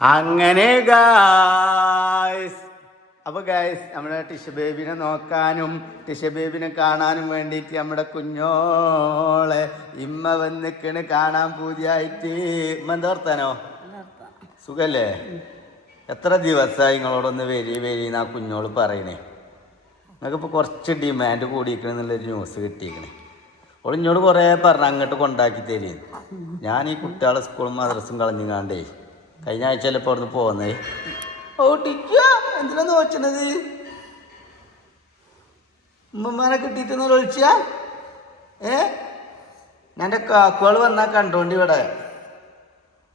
അങ്ങനെ ഗായ്സ് അപ്പൊ ഗായ്സ് നമ്മുടെ ടിഷ ബേബിനെ നോക്കാനും ടിഷ ബേബിനെ കാണാനും വേണ്ടിയിട്ട് നമ്മുടെ കുഞ്ഞോളെ ഇമ്മ വന്നിക്കണ് കാണാൻ പൂതിയായിട്ട്. ഇമ്മ എന്തോർത്താനോ സുഖല്ലേ? എത്ര ദിവസമായി നിങ്ങളോടൊന്ന് വരി വരി എന്നാ കുഞ്ഞോൾ പറയണേ? നിങ്ങൾക്കിപ്പോൾ കുറച്ച് ഡിമാൻഡ് കൂടിയിരിക്കണെന്നുള്ളൊരു ന്യൂസ് കിട്ടിയിരിക്കണേ. ഓൾ ഇന്നോട് കുറേ പറഞ്ഞ അങ്ങോട്ട് കൊണ്ടാക്കി തരും ഞാൻ ഈ കുട്ടികളെ സ്കൂളും മദ്രസും കളഞ്ഞുകാണ്ടേ കഴിഞ്ഞ ആഴ്ചയല്ലേ ഇപ്പോൾ അവിടുന്ന് പോകുന്നേ ഓ ടിക്ക. എന്തിനാ നോച്ചണത് ഉമ്മമാനെ കിട്ടിയിട്ടെന്ന് ഒഴിച്ച ഏ? എന്റെ കാക്കുകൾ വന്നാൽ കണ്ടോണ്ടി ഇവിടെ.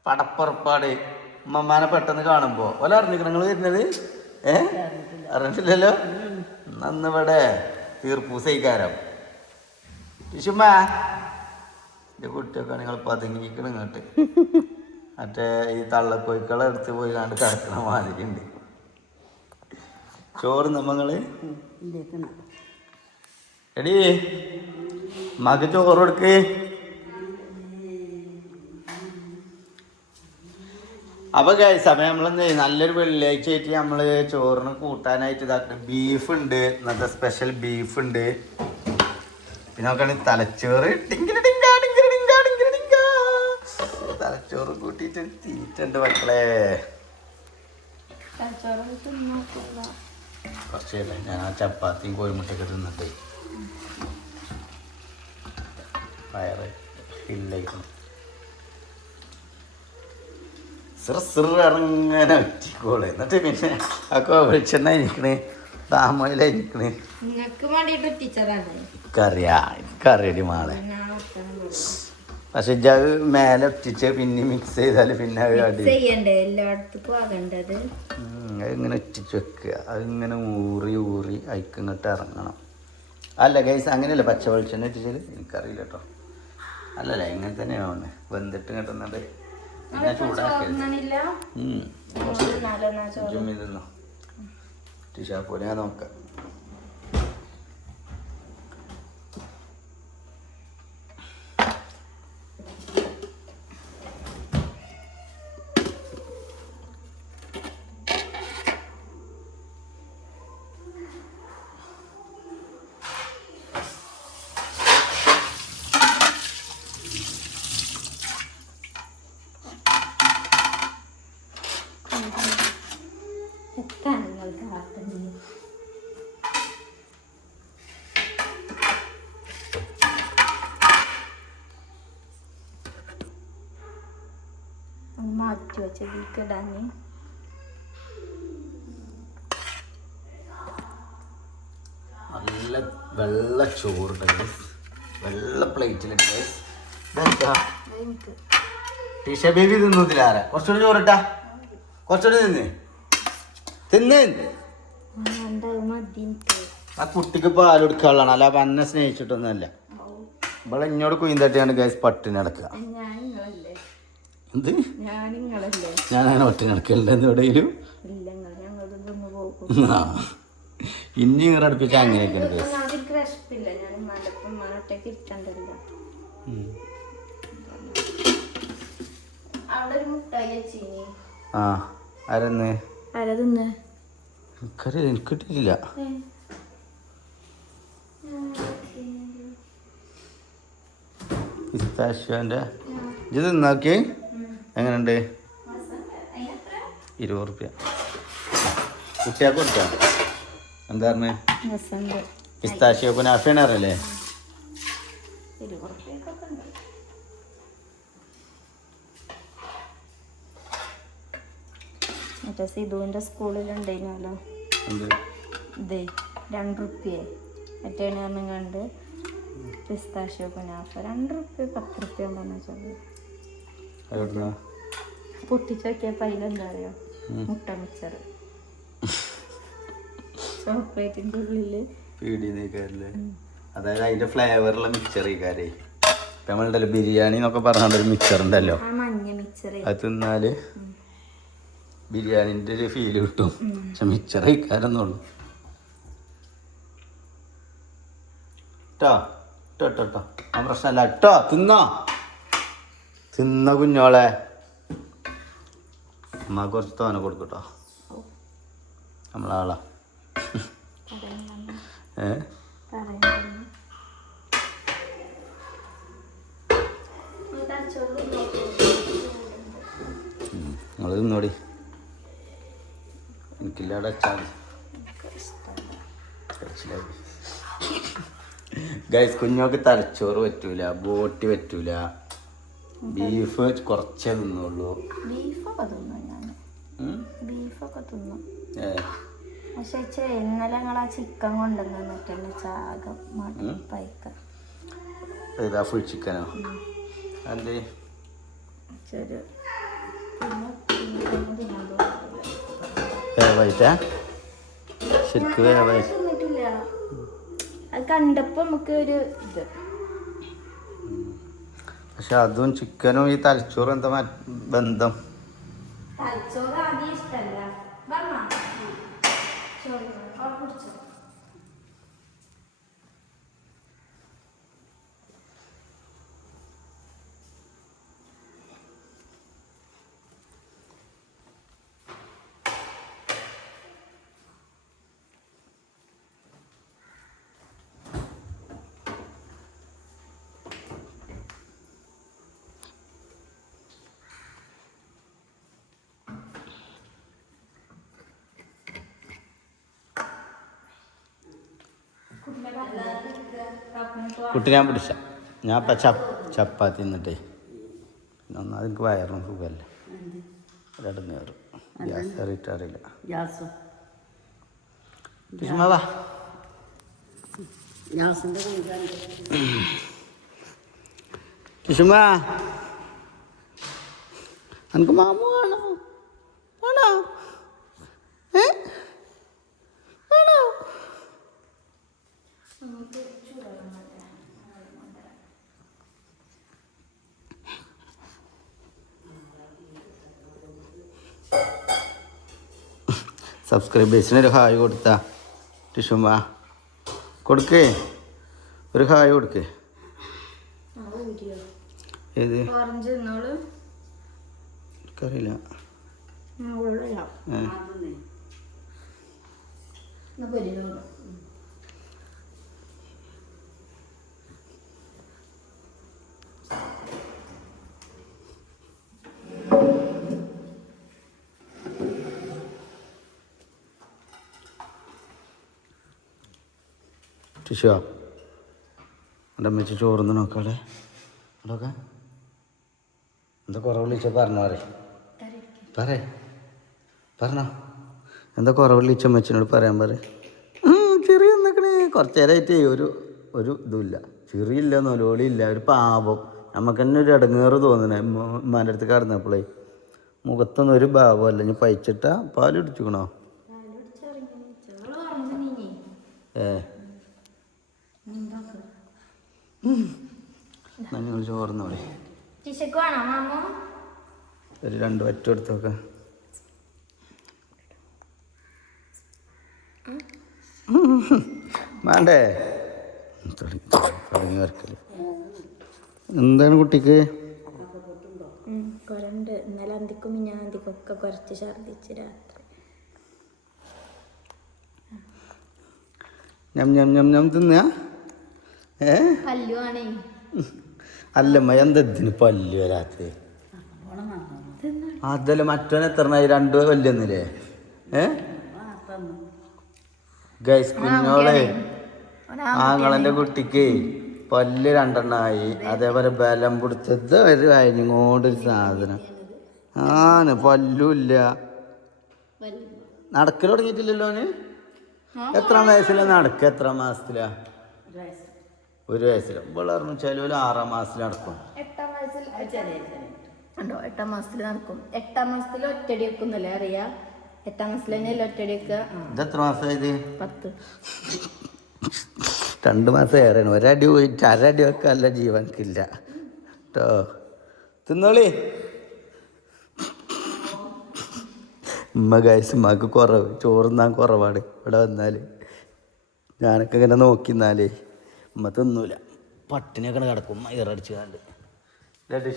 പടപ്പുറപ്പാട്. ഉമ്മമാനെ പെട്ടെന്ന് കാണുമ്പോൾ ഓല അറിഞ്ഞിക്കണ നിങ്ങൾ വരുന്നത്? ഏ? അറിഞ്ഞിട്ടില്ലല്ലോ? നന്നിവിടെ തീർപ്പൂസൈക്കാരം വിഷുമ്മ എന്റെ കുട്ടിയൊക്കെ നിങ്ങൾ പതുങ്ങിക്കണം ഇങ്ങോട്ട്. മറ്റേ ഈ തള്ളക്കോയ്ക്കളെ എടുത്ത് പോയി കണ്ട് കിടക്കണ മാതിരി ഉണ്ട് ചോറ് നമ്മങ്ങൾ എടി മക ചോറ് കൊടുക്ക്. അപ്പൊ സമയം നമ്മളെന്ത് നല്ലൊരു വെള്ളിയാഴ്ച ആയിട്ട് നമ്മൾ ചോറിന് കൂട്ടാനായിട്ട് ഇതാക്കി ബീഫ് ഉണ്ട്. ഇന്നത്തെ സ്പെഷ്യൽ ബീഫ് ഉണ്ട്. പിന്നെ നോക്കുകയാണെങ്കിൽ തലച്ചോറ് ടിങ്കിരി തലച്ചോറ് കൂട്ടിയിട്ട് തീറ്റുണ്ട് മക്കളെ. കുറച്ചല്ലേ ഞാൻ ആ ചപ്പാത്തിയും കോരിമുട്ടൊക്കെ തിന്നിട്ട് വയറ് ഫില്ലായിരിക്കണം സിർ സിർ ഇറങ്ങനെ ഒറ്റിക്കോളെ എന്നിട്ട് പിന്നെ ആ വെളിച്ചെണ്ണ ഇരിക്കണേ താമയില ഇരിക്കണേ എനിക്കറിയാം. എനിക്കറിയടി മാളെ. പക്ഷെ ഇജ്ജ് മേലെ ഒറ്റിച്ച് പിന്നെ മിക്സ് ചെയ്താൽ പിന്നെ ചെയ്യണ്ടേ? എല്ലായിടത്തും ആകണ്ടത് ഉം, അതിങ്ങനെ ഒറ്റിച്ച് വെക്കുക. അതിങ്ങനെ ഊറി ഊറി അയക്കിങ്ങോട്ട് ഇറങ്ങണം. അല്ല ഗൈസ് അങ്ങനെയല്ല പച്ച വെളിച്ചെണ്ണ ഒറ്റിച്ചാൽ എനിക്കറിയില്ല കേട്ടോ അല്ലല്ല ഇങ്ങനെ തന്നെയാണ് വെന്തിട്ട് കിട്ടുന്നത് പിന്നെ ടിഷാ പോലെ ഞാൻ നോക്കാം എത്താണ് നിങ്ങൾ കാട്ടുന്നത്? ഒന്ന് മാറ്റി വെച്ച വീക്കിടാന് നല്ല വെള്ള ചോറുണ്ട് guys. വെള്ള പ്ലേറ്റിലുണ്ട് ടീഷ ബേബി തിന്നതിലാര കുറച്ചുകൂടി ചോറിട്ടാ. കുറച്ചുകൂടി തിന്ന്. തിന്ന്. ആ കുട്ടിക്ക് പാൽ കൊടുക്കാനുള്ളതാണ്. അല്ല അപ്പൊ അന്നെ സ്നേഹിച്ചിട്ടൊന്നുമല്ല ഇവളെ ഇങ്ങോട്ട് കുയിന്തട്ടിയാണ് ഗൈസ് പട്ടിന് നടക്കുക നിങ്ങൾ ഞാനങ്ങനെ ഒറ്റ പോകും. എവിടെയും ഇനി ഇങ്ങനെ അടുപ്പിച്ച അങ്ങനെയൊക്കെ ഉണ്ട്. ആ ആരെന്ന്? എനിക്കറിയില്ല എനിക്ക് കിട്ടിയില്ല പിസ്താഷ്യോന്റെ ഇത് തിന്നാക്കി എങ്ങനെയുണ്ട്? ഇരുപത് റുപ്യ കുട്ടിയാക്ക് കൊടുക്കാം എന്താ പറഞ്ഞ് പിസ്താഷ്യോ കുനാഫയാണ് അറിയില്ലേ? മറ്റേ സിധുവിന്റെ സ്കൂളിലുണ്ടായിരുന്നല്ലോ. ഇതേ രണ്ട് റുപ്യേ മറ്റേ പറഞ്ഞു കണ്ട് പിസ്താഷ്യോ കുനാഫ രണ്ട് റുപ്യ പത്ത് റുപ്യ വെച്ചത് എവിടുന്ന പൊട്ടിച്ച് നോക്കിയപ്പോൾ അതിലെന്താ അറിയോ? മുട്ട മിച്ചർ ചോക്ലേറ്റിന്റെ ഉള്ളിൽ. പീടി നീക്കാറില്ലേ അതായത് അതിന്റെ ഫ്ലേവറുള്ള മിക്സർ ഇപ്പം നമ്മളുണ്ടല്ലോ ബിരിയാണി എന്നൊക്കെ പറഞ്ഞാണ്ടൊരു മിക്സർ ഉണ്ടല്ലോ. അത് തിന്നാൽ ബിരിയാണിന്റെ ഒരു ഫീൽ കിട്ടും. പക്ഷെ മിക്സർ കഴിക്കാരെന്നുള്ളൂ പ്രശ്നമല്ല കേട്ടോ തിന്നോ. തിന്ന കുഞ്ഞോളെ. അമ്മ കുറച്ച് തോന കൊടുക്കട്ടോ. നമ്മളാളാ. ഏ? നിങ്ങൾ തിന്നോടി. എനിക്കില്ലാടെ ഗൈസ് കുഞ്ഞോക്ക് തലച്ചോറ് പറ്റൂല ബോട്ടി പറ്റൂല. ബീഫ് കുറച്ചേ തിന്നുള്ളൂ. ബീഫൊക്കെ തിന്നും ഞാൻ? ബീഫൊക്കെ തിന്നും? പക്ഷെ ചെ ഇന്നലെ ഞങ്ങൾ ആ ചിക്കൻ കൊണ്ടുവന്ന് മറ്റേ ചാകം മടുപ്പയക്ക ഇതാ ഫുൾ ചിക്കനോ തിന്നാൻ തോന്നുന്നില്ല. വേവായിട്ടാ? ശരിക്കും വേവായി. അത് കണ്ടപ്പോ നമുക്ക് ഒരു ഇത്. പക്ഷെ അതും ചിക്കനും ഈ തലച്ചോറും എന്താ ബന്ധം? തലച്ചോറ് ആദ്യം ഇഷ്ടല്ല. കുട്ടി ഞാൻ പിടിച്ച. ഞാൻ ഇപ്പം ചപ്പ് ചപ്പാത്തി നിന്നിട്ടേ പിന്നെ ഒന്നാമത് എനിക്ക് വയറിന് സുഖമല്ല ഒരടങ്ങേറും ഗ്യാസ് കയറിയിട്ടറിയില്ല ഗ്യാസും? കിഷ്മ എനിക്ക് മാമു വേണോ വേണോ ഏ? വേണോ സബ്സ്ക്രൈബേഴ്സിന് ഒരു ഹായ് കൊടുത്ത. ടിഷുമ്മ കൊടുക്കേ. ഒരു ഹായ് കൊടുക്കേ. ഏത്? അറിയില്ല ഏ ടിഷുവാ എന്റെ അമ്മച്ചി ചോറുന്ന് നോക്കാളെ അതൊക്കെ എന്താ കുറവ് വിളിച്ച പറഞ്ഞു പറ പറ പറഞ്ഞോ. എന്താ കുറവ് വിളിച്ച അമ്മച്ചിനോട് പറയാൻ പറ ചെറിയ നിൽക്കണേ കുറച്ച് നേരമായിട്ട് ഒരു ഒരു ഇതുമില്ല. ചെറിയില്ല നൊലോളിയില്ല ഒരു പാപം നമുക്ക് തന്നെ ഒരു ഇടങ്ങേറ് തോന്നണേ. ഉമ്മാന്റെ അടുത്ത് കടന്നപ്പോഴേ മുഖത്തൊന്നും ഒരു ഭാവമല്ല ഞാൻ പഴിച്ചിട്ടാ പാൽ വേണോ മാമോ? ഒരു രണ്ട് ഒറ്റ എടുത്തൊക്കെ വേണ്ടേ തുടങ്ങി തുടങ്ങി വരക്കൽ എന്താണ് കുട്ടിക്ക്? കുറണ്ട് ഇന്നലെ അന്തിക്കും കുറച്ച് ഛർദിച്ച് രാത്രി. ഞം ഞം ഞം ഞം തിന്ന? ഏ? പല്ലു ആണേ അല്ലമ്മ എന്തെത്തിന് പല്ല് വരാത്ത. അതല്ല മറ്റോനെ എത്രണ്ണായി രണ്ട് പല്ലൊന്നില്ലേ ഏ? ഗൈസ് കുഞ്ഞോളെ ആങ്ങളന്റെ കുട്ടിക്ക് പല്ല് രണ്ടെണ്ണമായി അതേപോലെ ബലം പിടിച്ചത് ഒരു കഴിഞ്ഞുകൊണ്ടൊരു സാധനം. ആണ് പല്ലുമില്ല നടക്കൽ തുടങ്ങിയിട്ടില്ലല്ലോ എത്ര വയസ്സിലാ? നടക്കുക എത്ര മാസത്തിലാ? ഒരു വയസ്സിൽ വളർന്നു ചിലവര് ആറാം മാസത്തിൽ നടക്കും. എട്ടാം വയസ്സിൽ ഉണ്ടോ എട്ടാം മാസത്തിൽ നടക്കും. എട്ടാം മാസത്തിൽ ഒറ്റടി വെക്കുന്നല്ലേ അറിയാ? എട്ടാം മാസത്തിൽ തന്നെയല്ലേ ഒറ്റടി വെക്കുക? എത്ര മാസമായത് പത്ത്. രണ്ട് മാസം ഏറെയാണ്. ഒരടി പോയിട്ട് അരടി വെക്കാനുള്ള ജീവനക്കില്ല കേട്ടോ തിന്നോളി. ഉമ്മ ഗൈസ് ഉമ്മക്ക് കുറവ്. ചോറുന്നാൻ കുറവാണ് ഇവിടെ വന്നാൽ ഞാനൊക്കെ ഇങ്ങനെ നോക്കി എന്നാലേ ഉമ്മ തിന്നൂല. പട്ടിണിയൊക്കെ കിടക്കും. ഇറടിച്ച് കണ്ട്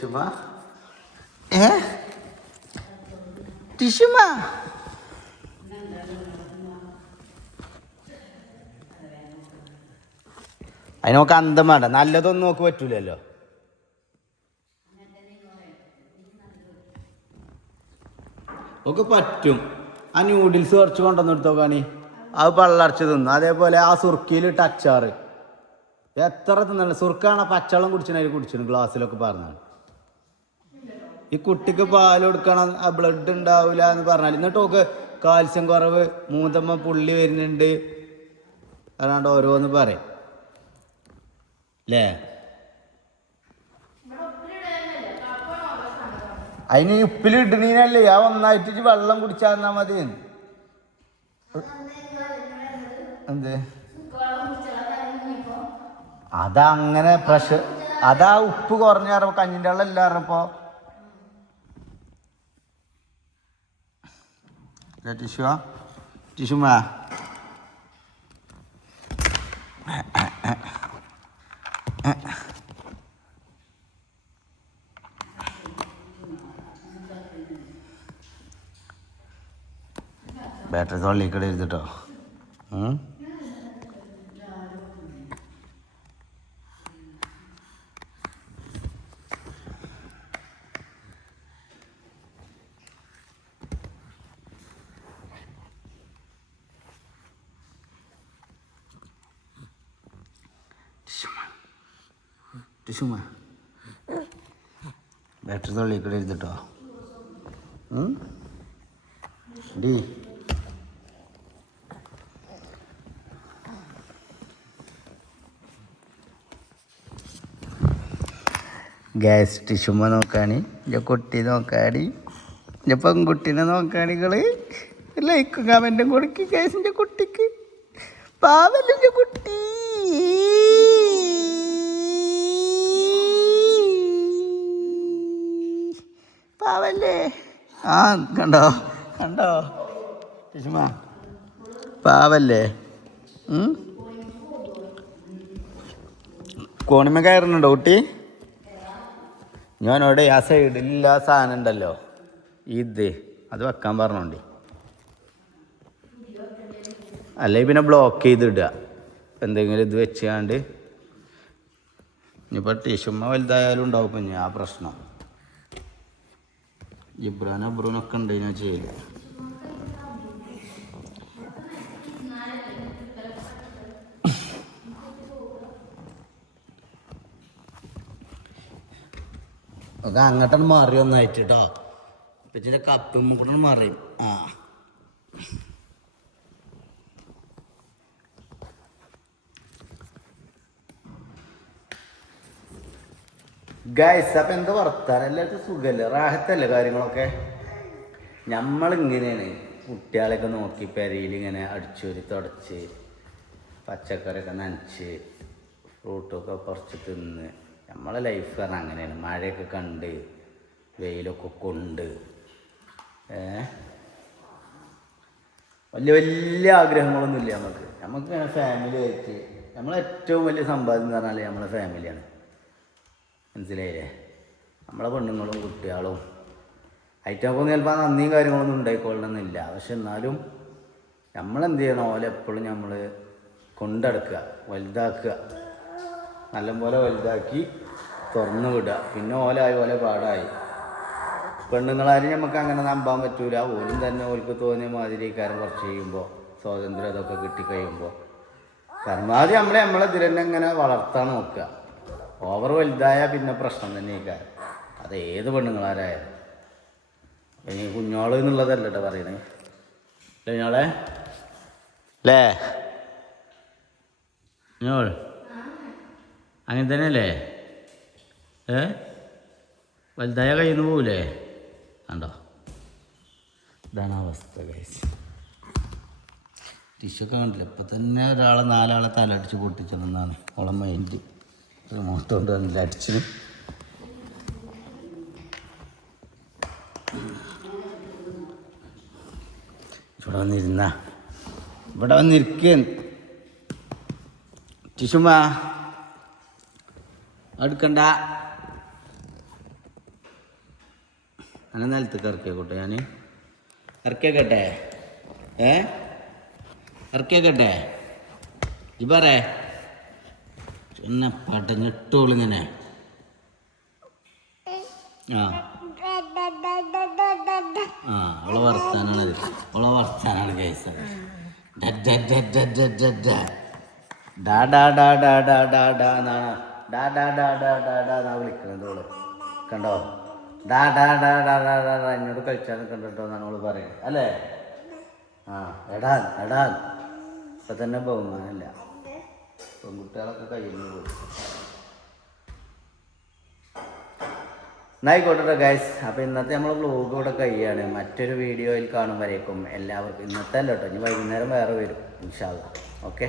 ഷുമ ഏ? ടിഷുമ അതിനൊക്കെ അന്തം വേണ്ട. നല്ലതൊന്നും നോക്ക് പറ്റൂലല്ലോ. ഒക്കെ പറ്റും. ആ ന്യൂഡിൽസ് കുറച്ച് കൊണ്ടുവന്നെടുത്തോക്കാണി അത് പള്ളടച്ച് തിന്നു. അതേപോലെ ആ സുർക്കിയിലിട്ട് അച്ചാറ്. എത്ര തിന്നല്ല സുർക്കാണ് പച്ചവെള്ളം കുടിച്ചിട്ട് കുടിച്ചിരുന്നു ഗ്ലാസ്സിലൊക്കെ പറഞ്ഞാണ് ഈ കുട്ടിക്ക് പാൽ കൊടുക്കണം ആ ബ്ലഡ് ഉണ്ടാവില്ല എന്ന് പറഞ്ഞാൽ എന്നിട്ട് നോക്ക് കാൽസ്യം കുറവ് മൂത്തമ്മ പുള്ളി വരുന്നുണ്ട്. അതാണ്ട് ഓരോന്ന് പറയും. അല്ലേ അതിന് ഉപ്പിലിടണീനല്ലേ ആ ഒന്നായിട്ട് വെള്ളം കുടിച്ചാൽ തന്നാ മതി എന്ത്? അതങ്ങനെ പ്രഷർ അതാ ഉപ്പ് കുറഞ്ഞ പറയുമ്പോൾ കഞ്ഞിന്റെ വെള്ളം ഇല്ല പറഞ്ഞപ്പോ ടിഷുവാ ടിഷുമാ ബാറ്ററി തൊള്ളിക്കടെ ഇരുന്നിട്ടോ? ടിഷുമ ബാറ്ററി തൊള്ളിക്കടെ ഇരുന്നിട്ടോ? ഉം? ഡി. ഗ്യാസ് ടിഷുമ നോക്കാണി എന്റെ കുട്ടി നോക്കാടി. എന്റെ പെൺകുട്ടീനെ നോക്കാണികൾ ലൈക്കും കമന്റും കൊടുക്കും ഗ്യാസിന്റെ കുട്ടിക്ക്. പാവല്ലേ കുട്ടി. പാവല്ലേ ആ കണ്ടോ? കണ്ടോ? ടിഷുമ പാവല്ലേ? കോണിമ കയറുന്നുണ്ടോ കുട്ടി? ഞാനോടെ ആ സൈഡിൽ ആ സാധനം ഉണ്ടല്ലോ. ഇത് അത് വെക്കാൻ പറഞ്ഞോണ്ടി. അല്ലെ പിന്നെ ബ്ലോക്ക് ചെയ്തിടുക. എന്തെങ്കിലും ഇത് വെച്ചാണ്ട്. ഇനിയിപ്പോൾ ടിഷുമ്മ വലുതായാലും ഉണ്ടാവും ഇപ്പം ഞാൻ പ്രശ്നം. ഇബ്രാൻ അബ്രൂനൊക്കെ ഉണ്ട് ഞാൻ ചെയ്യൽ ഒക്കെ അങ്ങോട്ടാണ് മാറി ഒന്നായിട്ട് കേട്ടോ ഇപ്പച്ചിന്റെ കപ്പും കൂടെ മാറി. ആ. ഗൈസ് അപ്പം എന്താ വർത്താനം? എല്ലാവർക്കും സുഖമല്ലേ റാഹത്തല്ലേ കാര്യങ്ങളൊക്കെ? നമ്മളിങ്ങനെയാണ് കുട്ടികളെയൊക്കെ നോക്കി പെരയിൽ ഇങ്ങനെ അടിച്ചൊരി തുടച്ച് പച്ചക്കറിയൊക്കെ നനച്ച് ഫ്രൂട്ടൊക്കെ പറിച്ച് തിന്ന്. നമ്മളെ ലൈഫ് കാരണം അങ്ങനെയാണ്. മഴയൊക്കെ കണ്ട് വെയിലൊക്കെ കൊണ്ട്. ഏ? വലിയ വലിയ ആഗ്രഹങ്ങളൊന്നുമില്ല നമുക്ക് നമുക്ക് ഫാമിലി ആയിട്ട് നമ്മളെ ഏറ്റവും വലിയ സമ്പാദ്യം എന്ന് പറഞ്ഞാൽ നമ്മളെ ഫാമിലിയാണ് മനസ്സിലായില്ലേ? നമ്മളെ പെണ്ണുങ്ങളും കുട്ടികളും. ഐറ്റമൊക്കെ ചിലപ്പോൾ നന്ദിയും കാര്യങ്ങളൊന്നും ഉണ്ടായിക്കൊള്ളണമെന്നില്ല. പക്ഷെ എന്നാലും നമ്മളെന്ത് ചെയ്യണം ഓലെ എപ്പോഴും നമ്മൾ കൊണ്ടടക്കുക വലുതാക്കുക. നല്ലപോലെ വലുതാക്കി തുറന്നു വിടുക. പിന്നെ ഓലായി ഓലെ പാടായി. പെണ്ണുങ്ങളാരും നമുക്ക് അങ്ങനെ നമ്പാൻ പറ്റൂല. ഓലും തന്നെ ഓൽക്ക് തോന്നിയ മാതിരി കാര്യം കുറച്ച് കഴിയുമ്പോൾ സ്വാതന്ത്ര്യം അതൊക്കെ കിട്ടിക്കഴിയുമ്പോൾ പരമാവധി നമ്മളെ നമ്മളെ ഇതിൽ തന്നെ ഇങ്ങനെ വളർത്താൻ നോക്കുക. ഓവർ വലുതായ പിന്നെ പ്രശ്നം തന്നെയൊക്കെ. അത് ഏത് പെണ്ണുങ്ങളാരായാലും. ഇനി കുഞ്ഞോൾ എന്നുള്ളതല്ല കേട്ടോ പറയണേ കുഞ്ഞോളെ? അല്ലേ കുഞ്ഞോൾ അങ്ങനെ തന്നെയല്ലേ? ഏ? വലുതായ കയ്യിൽ നിന്ന് പോവില്ലേ കണ്ടോ? ധനാവസ്ഥ അവസ്ഥ കണ്ടില്ല? ഇപ്പം തന്നെ ഒരാളെ നാലാളെ തലടിച്ച് പൊട്ടിച്ചതെന്നാണ് ഓളെ മൈൻഡ് റിമോട്ട് നല്ല അടിച്ചിന് ഇവിടെ വന്നിരുന്ന ഇവിടെ വന്നിരിക്കേ ടിഷുമ അടുക്കണ്ട. അങ്ങനെ നിലത്തേക്ക് കറക്കിയ കൂട്ടെ ഞാൻ ഇറക്കിയേക്കട്ടെ. ഏ? ഇറക്കിയേക്കട്ടെ. ഈ പറേ എന്നെ പടഞ്ഞിട്ടോളിങ്ങനെ ആ വർത്താനാണ് വർത്താനാണ് ഡാ ഡാ ഡാ ഡാ ഡാ ഡാ ഡാ ഡാ ഡാ ഡാ ഡാ ഡാ ഡാ ഓൾ കണ്ടോ ഡാ ഡാ ഡാ ഡാ ഡാ ഡാ ഡാ എന്നോട് കഴിച്ചാൽ കണ്ടിട്ടോ എന്നാണ് അവൾ പറയുന്നത് അല്ലേ ആ എടാൻ എടാൻ ഇപ്പൊ തന്നെ ബഹുമാനല്ല പെൺകുട്ടികളൊക്കെ കഴിയുന്നു പോയി. എന്നായിക്കോട്ടെ ഗൈസ് അപ്പോൾ ഇന്നത്തെ നമ്മൾ ബ്ലോഗ് ഇവിടെ കഴിയാണ്. മറ്റൊരു വീഡിയോയിൽ കാണും വരേക്കും എല്ലാവർക്കും ഇന്നത്തെ അല്ല കേട്ടോ ഇനി വൈകുന്നേരം വേറെ വരും ഇൻഷാല്ല ഓക്കെ